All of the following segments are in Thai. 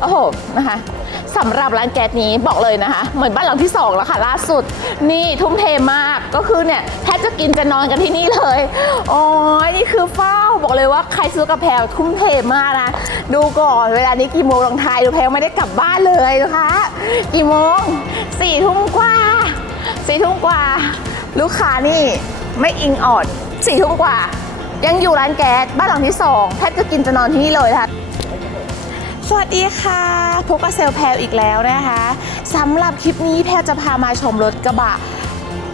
โอ้โหนะคะสำหรับร้านแก๊สนี้บอกเลยนะคะ เหมือนบ้านหลังที่สองแล้วค่ะ ล่าสุด นี่ทุ่มเทมากก็คือเนี่ยแทบจะกินจะนอนกันที่นี่เลยโอ้ยนี่คือเฝ้าบอกเลยว่าใครซื้อกระแพงทุ่มเทมากนะ ดูก่อนเวลานี้กี่โมงลองทายดูแพงไม่ได้กลับบ้านเลยนะคะกี่โมงสี่ทุ่มกว่าสี่ทุ่มกว่า ลูกค้านี่ไม่อิงออดสี่ทุ่มกว่า ยังอยู่ร้านแก๊สบ้านหลังที่สองแทบจะกินจะนอนที่นี่เลยนะคะ สวัสดีค่ะพบกับเซลแพลอีกแล้วนะคะสำหรับคลิปนี้แพลจะพามาชมรถกระบะ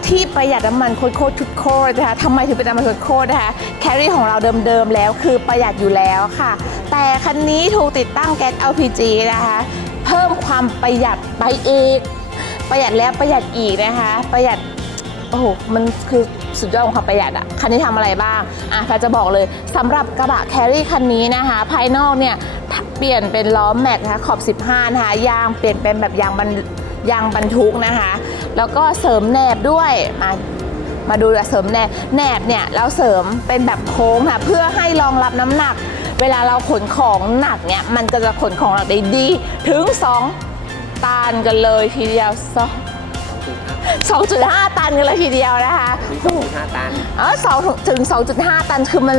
ที่ประหยัดน้ำมันโคตรโคตรทุดโคตรนะคะทำไมถึงเป็นน้ำมันโคตรโคตรนะคะแครี่ของเราเดิมๆแล้วคือประหยัดอยู่แล้วค่ะ แต่คันนี้ถูกติดตั้งแก๊ส LPG นะคะ เพิ่มความประหยัดไปอีก ประหยัดแล้วประหยัดอีกนะคะ ประหยัด อ้โหมันคือสุดยอดของความประหยัดอะคันนี้ทำอะไรบ้างอะแพจะบอกเลยสำหรับกระบะแครี่คันนี้นะคะ ภายนอกเนี่ยเปลี่ยนเป็นล้อแม็กนะคะขอบ 15 นะคะยางเปลี่ยนเป็นแบบยางบรรยางบรรทุกนะคะ แล้วก็เสริมแหนบด้วยมามาดูเสริมแหนบแหนบเนี่ยเราเสริมเป็นแบบโค้งค่ะเพื่อให้รองรับน้ำหนัก เวลาเราขนของหนักเนี่ยมันก็จะขนของเราได้ดี ถึง 2ตันกันเลยทีเดียวสอง 2.5 ตันกันเลยทีเดียวนะคะมีสองจุดห้าตัน เออสองถึง 2.5 ตันคือมัน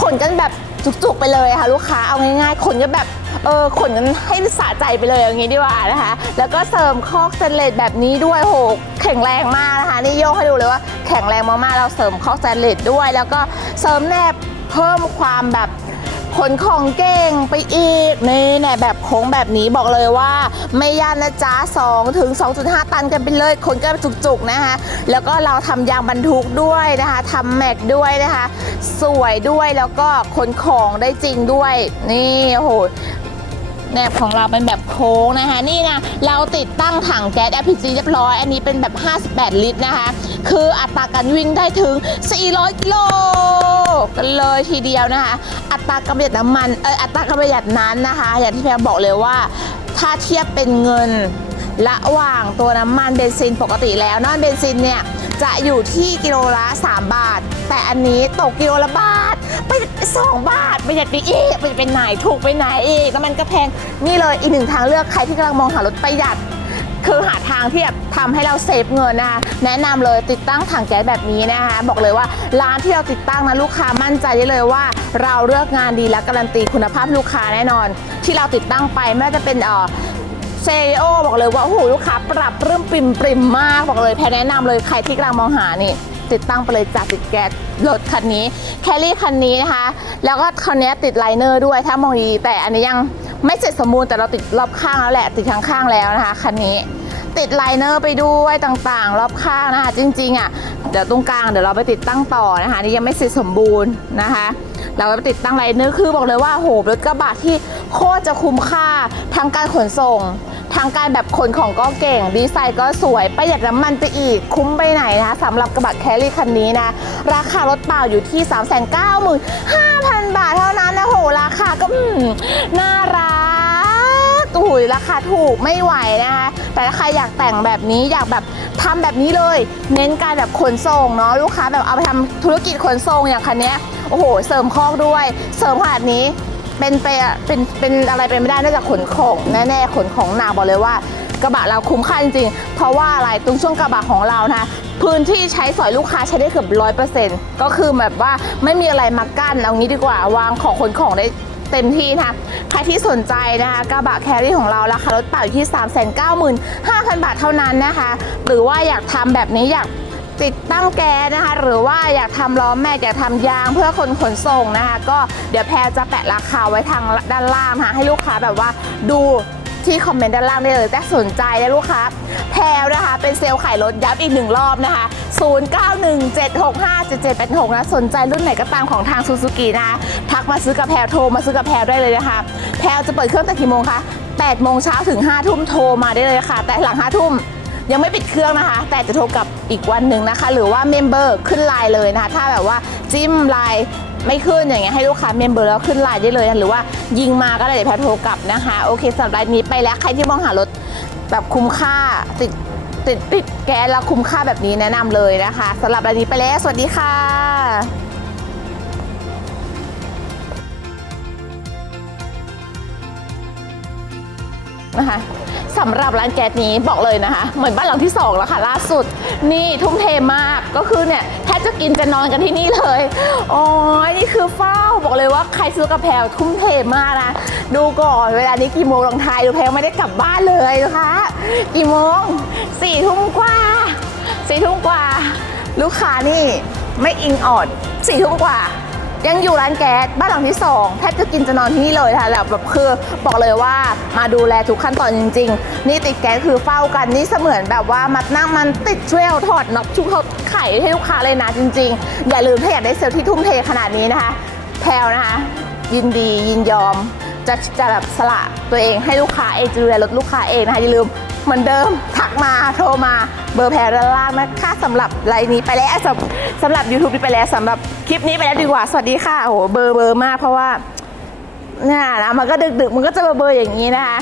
ขนกันแบบจุกๆไปเลยค่ะลูกค้าเอาง่ายๆขนกันแบบเออขนกันให้สะใจไปเลยอย่างนี้ดีกว่านะคะ แล้วก็เสริมคอกสเตนเลสแบบนี้ด้วยโหแข็งแรงมากนะคะนี่โยกให้ดูเลยว่าแข็งแรงมากๆเราเสริมคอกสเตนเลสด้วย แล้วก็เสริมแนบเพิ่มความแบบ ขนของเก่งไปอีกนี่แนบแบบโค้งแบบนี้บอกเลยว่า ไม่ยากนะจ๊ะ2ถึง 2.5 ตันกันไปเลยขนกันจุกๆนะคะ แล้วก็เราทำยางบรรทุกด้วยนะคะทำแม็กด้วยนะคะ สวยด้วยแล้วก็ขนของได้จริงด้วย นี่โอ้โหแหนบของเราเป็นแบบโค้งนะคะ นี่นะเราติดตั้งถังแก๊ส LPG เรียบร้อย อันนี้เป็นแบบ 58 ลิตรนะคะ คืออัตราการวิ่งได้ถึง 400 กิโล กันเลยทีเดียวนะคะ อัตราการประหยัดน้ำมันเอออัตราการประหยัดนั้นนะคะ อย่างที่แพรบอกเลยว่า ถ้าเทียบเป็นเงินระหว่างตัวน้ำมันเบนซินปกติแล้วน้ำมันเบนซินเนี่ยจะอยู่ที่กิโลละ 3 บาท แต่อันนี้ตกกิโลละบาทไปสองบาทประหยัดไปอีกไปเป็นไหนถูกไปไหนอีกน้ำมันก็แพงนี่เลยอีกหนึ่งทางเลือกใครที่กำลังมองหารถประหยัด คือหาทางที่แบบทำให้เราเซฟเงินนะคะ แนะนำเลยติดตั้งถังแก๊สแบบนี้นะคะ บอกเลยว่าร้านที่เราติดตั้งนะลูกค้ามั่นใจได้เลยว่า เราเลือกงานดีและการันตีคุณภาพลูกค้าแน่นอน ที่เราติดตั้งไปไม่ว่าจะเป็นเอ่อ เซโอบอกเลยว่าโอ้โหลูกค้าปรับเริ่มปริมปริมมากบอกเลยแพรแนะนำเลยใครที่กำลังมองหานี่ ติดตั้งไปเลยจากติดแก๊สรถคันนี้ แคลรี่คันนี้นะคะ แล้วก็คันนี้ติดไลเนอร์ด้วยถ้ามองดีแต่อันนี้ยังไม่เสร็จสมบูรณ์แต่เราติดรอบข้างแล้วแหละติดข้างๆแล้วนะคะคันนี้ ติดไลเนอร์ไปด้วยต่างๆ รอบข้างนะคะจริงๆอะเดี๋ยวตรงกลางเดี๋ยวเราไปติดตั้งต่อนะคะนี่ยังไม่เสร็จสมบูรณ์นะคะ เราก็ไปติดตั้งไลเนอร์คือบอกเลยว่าโหรถกระบะที่โคตรจะคุ้มค่าทั้งการขนส่งทางการแบบขนของก็เก่ง ดีไซน์ก็สวย ประหยัดน้ำมันไปอีก คุ้มไปไหนนะคะสำหรับกระบะแคลรี่คันนี้นะ ราคารถเปล่าอยู่ที่ 395,000 บาทเท่านั้นนะโห ราคาก็น่ารักโอ้ยราคาถูกไม่ไหวนะคะ แต่ถ้าใครอยากแต่งแบบนี้อยากแบบทำแบบนี้เลย เน้นการแบบขนส่งเนาะลูกค้าแบบเอาไปทำธุรกิจขนส่งอย่างคันนี้โอ้โห เสริมคอกด้วย เสริมขนาดนี้เป็นไปเป็นเป็นอะไรไปไม่ได้นอกจากขนของแน่ๆขนของหนักบอกเลยว่ากระบะเราคุ้มค่าจริงๆ เพราะว่าอะไรตรงช่วงกระบะของเรานะคะพื้นที่ใช้สอยลูกค้าใช้ได้เกือบร้อยเปอร์เซ็นต์ก็คือแบบว่าไม่มีอะไรมากั้นเอางี้ดีกว่าวางของขนของได้ เต็มที่นะคะใครที่สนใจนะคะกระบะแครี่ของเราราคารถเปล่าอยู่ที่ 3 9 5 0 0 0 บาทเท่านั้นนะคะ หรือว่าอยากทำแบบนี้อยากติดตั้งแก๊สนะคะ หรือว่าอยากทำล้อแม็กอยากทำยางเพื่อคนขนส่งนะคะ ก็เดี๋ยวแพรจะแปะราคาไว้ทางด้านล่างนะคะให้ลูกค้าแบบว่าดู ที่คอมเมนต์ด้านล่างได้เลยแต่สนใจนะลูกค้าแพรนะคะ เป็นเซลล์ขายรถย้ำอีกหนึ่งรอบนะคะ 0917657786 นะ สนใจรุ่นไหนก็ตามของทางซูซูกินะคะทักมาซื้อกับแพรโทรมาซื้อกับแพรได้เลยนะคะ แพรจะเปิดเครื่องแต่กี่โมงคะ8โมงเช้าถึง5ทุ่มโทรมาได้เลยค่ะ แต่หลัง5ทุ่มยังไม่ปิดเครื่องนะคะ แต่จะโทรกลับอีกวันหนึ่งนะคะ หรือว่าเมมเบอร์ขึ้นไลน์เลยนะคะ ถ้าแบบว่าจิ้มไลน์ ไม่ขึ้นอย่างเงี้ยให้ลูกค้าเมมเบอร์แล้วขึ้นไลน์ได้เลย หรือว่ายิงมาก็ได้เดี๋ยวแพทโทรกลับนะคะ โอเคสำหรับรายนี้ไปแล้วใครที่มองหารถแบบคุ้มค่าติดติดติดแก๊สแล้วคุ้มค่าแบบนี้แนะนำเลยนะคะสำหรับรายนี้ไปแล้วสวัสดีค่ะนะคะสำหรับร้านแก๊สนี้บอกเลยนะคะ เหมือนบ้านหลังที่สองแล้วค่ะ ล่าสุด นี่ทุ่มเทมากก็คือเนี่ยแทบจะกินจะนอนกันที่นี่เลย โอ้ อเฝ้าบอกเลยว่าใครซื้อกระแพงทุ่มเทมากนะ ดูก่อนเวลานี้กี่โมงลองทายดูแพงไม่ได้กลับบ้านเลยนะคะ กี่โมงสี่ทุ่มกว่าสี่ทุ่มกว่า ลูกค้านี่ไม่อิงออดสี่ทุ่มกว่า ยังอยู่ร้านแก๊สบ้านหลังที่สองแทบจะกินจะนอนที่นี่เลยค่ะแล้วแบบคือบอกเลยว่ามาดูแลทุกขั้นตอนจริง ๆ นี่ติดแก๊สคือเฝ้ากันนี่เสมือนแบบว่ามัดนั่งมันติดช่วยเอาถอดน็อตชุกเขาไข่ให้ลูกค้าเลยนะจริง ๆ อย่าลืมถ้าอยากได้เซลล์ที่ทุ่มเทขนาดนี้นะคะแพลวนะคะ ยินดียินยอม จะจะแบบสละตัวเองให้ลูกค้าเองจะดูแลรถลูกค้าเองนะคะอย่าลืมเหมือนเดิมทั มาโทรมาเบอร์แพรด้านล่างนะคะสำหรับไลน์นี้ไปแล้วสำสำหรับ YouTube นี้ไปแล้วสำหรับคลิปนี้ไปแล้วดีกว่า สวัสดีค่ะโอ้โหเบอร์เบอร์มากเพราะว่าเนี่ยนะมันก็ดึกๆมันก็จะเบอร์ๆอย่างนี้นะคะ